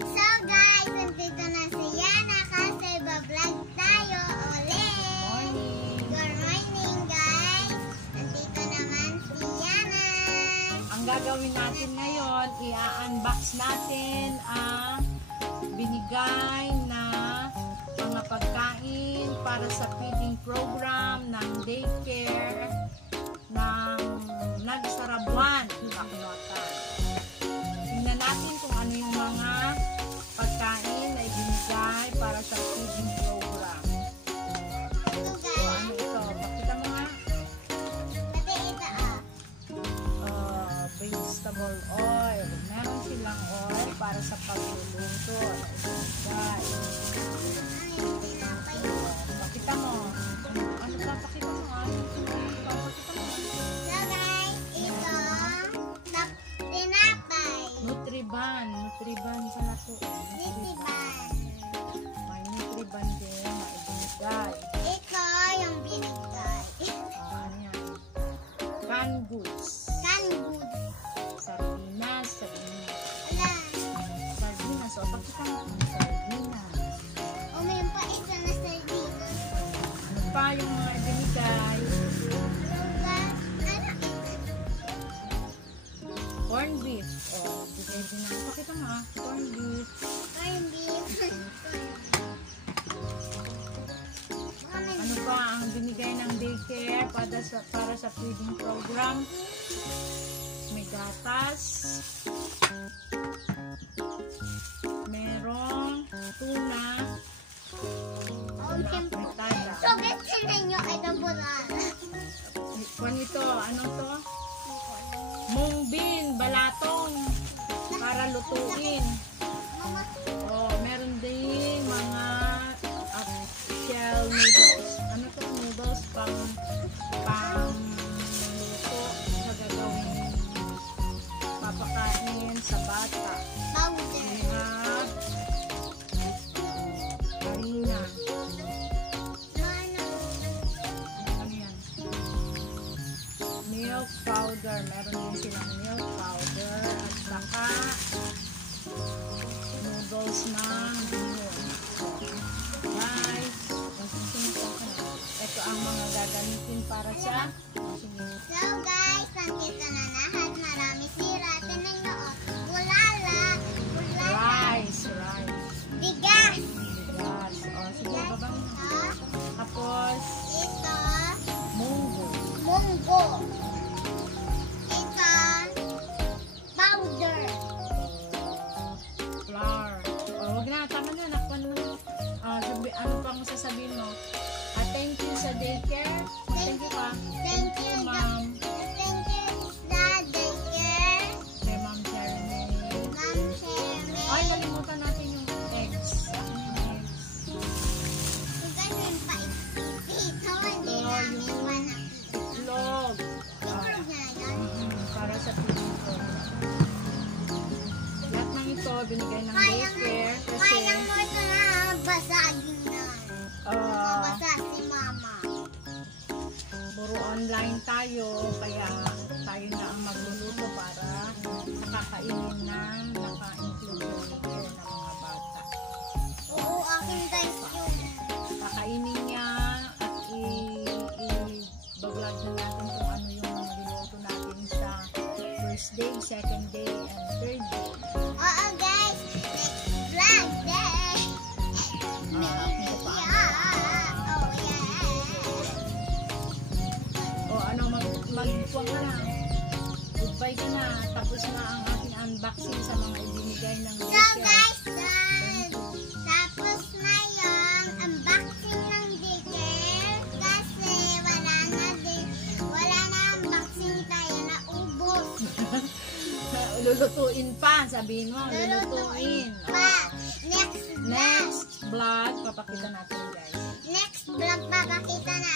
So guys, nandito na si Yana kasi bablog tayo ulit. Good morning guys. Nandito naman si Yana. Ang gagawin natin ngayon, i-unbox natin ang binigay na mga pagkain para sa feeding program ng daycare ng Nagsarabuan, Bacolod. Tingnan natin kung ano yung mga pagkain na ibinigay para sa feeding program. So, ano ito? Pakita mo nga. Pati ito Vegetable oil. Meron silang oil para sa pagluluto na ibinigay. Pakita mo. Ano pa? Pakita mo nga. Pakita mo. So guys, ito tinapay. Nutriban. Nutriban pala to. Nitiban. May Nutriban din na ibinigay. Ito yung binigay. Ano yan? Canned goods. Canned goods. Sardinas. Ala. Sardinas. O, pakita mo ang sardinas. O may pa isa na sardinas. Ano pa yung mga ibinigay? Corn beef. O, bigay din na. Pakita mo ah. Corn beef. Corn beef. Ano pa ang binigay ng daycare para sa feeding program? May gatas. Merong tuna. Fritada. So guys, tingnan nyo ito bulan. Kung ito, ano to? Mung bean, balatong. Para lutuin. Mama, Oh, meron din mga shell noodles. Ano to? Noodles pang luto sa gagawin papakain sa bata. powder. At harina. Ano yan? Milk powder. Meron din silang milk powder at saka noodles ng bihon. Guys, ito ang mga gagamitin para sa So guys, nandito na lahat. Marami sira. Tingnan nyo, bulala. rice. Bigas. Bigas. O, sige, babang. Ito. Tapos, Ito. munggo. Munggo. Ito. Powder. Flour. O, wag na. Tama na. Nakpan mo. Ano pang sasabihin mo? Thank you sa daycare. Thank you pa. Thank you, ma'am. Thank you, Dad. Daycare. Kay Ma'am Jeremy. Ma'am Sherry. Ay, nalimutan natin yung eggs. Ano yung eggs? Huwag ganun pa ito. Hindi Ito namin yung pa na. itlog. Itlog na yan. Para sa feeding program. Lahat ng ito, binigay ng daycare. Kasi, Kaya mo ito na basagin na. Basa si Mama. puro online tayo. Kaya, tayo na ang magluluto para nakakainin ng naka-include yung daycare ng mga bata. Oo, akin guys yung. Kakainin niya at i-vlog na natin kung ano yung niluto natin sa first day, second day, and third day. Oo guys, vlog day. O ano, magpuwang ka na. Goodbye ka na. Tapos na ang ating unboxing sa mga ibinigay ng So daycare. guys, tapos na yung unboxing ng daycare kasi wala na unboxing tayo na ubos. Lulutuin pa, sabihin mo. Lulutuin. pa. Next vlog, papakita natin guys. Next vlog, papakita na